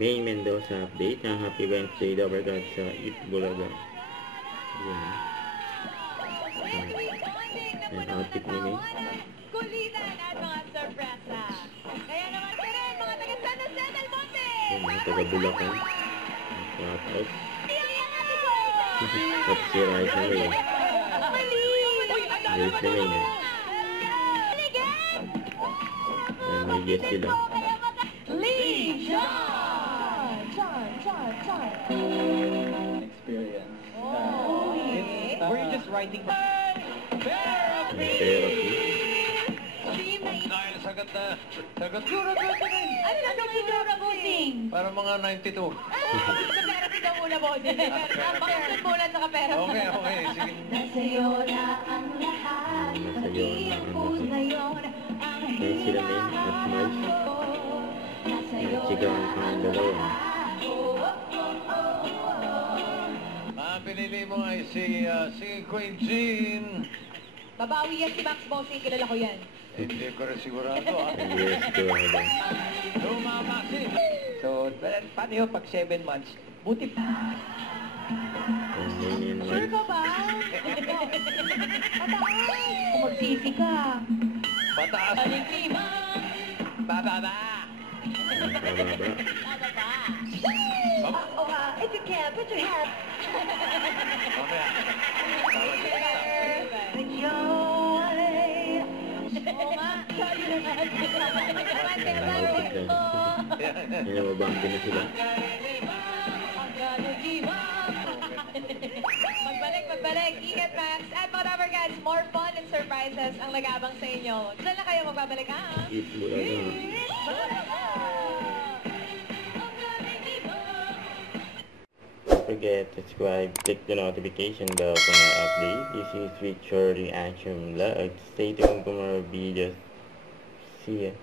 May Mendoza update ng Happy Wednesday daw agad sa Itbulaga. Yun. Yung outfit ni May. Kulitan at mga sorpresa. Kaya naman ka rin, mga taga-San Jose del Monte! Yung mga taga-Bulacan. Shout out. Tapos si Raisa May. Galit na May na. Ayan, may guest sila. Lee John! John! Experience. Oh, okay. Were you just writing for... Therapy. Dahil sagat na... Sagat Ano na sa Igora Bossing? para mga 92. Sa therapy daw muna, Bossing. Bakit muna sa kapera? Okay, sige. Nasa'yo na ang lahat. Pag-iipos ngayon ang Ayan sila May at Mars. Nagsigawan pa ang dalawa. Pinili mo ay si Queen Jean. Babawi yan si Max Bossing, kilala ko yan. Hindi ko rin sigurado. Yes, sigurado. Lumamasin. So, paano yun pag 7 months? Buti pa. Ayan, May and Sure Mars. ka ba? Kung magsisi ka. Pataas. Aling-lima. Bababa. Bababa. If you can, put your hand. Mamaya. The joy. Oo nga. Inababangki na sila. Magbalik. Ingat, Max. At mga rubber guys, more fun and surprises ang nag-aabang sa inyo. Saan na kayo magbabalik, ha? Itbulaga. Don't forget to subscribe, click the notification bell for more updates. This is Victor Reaction Vlog. Stay tuned for more videos. See ya.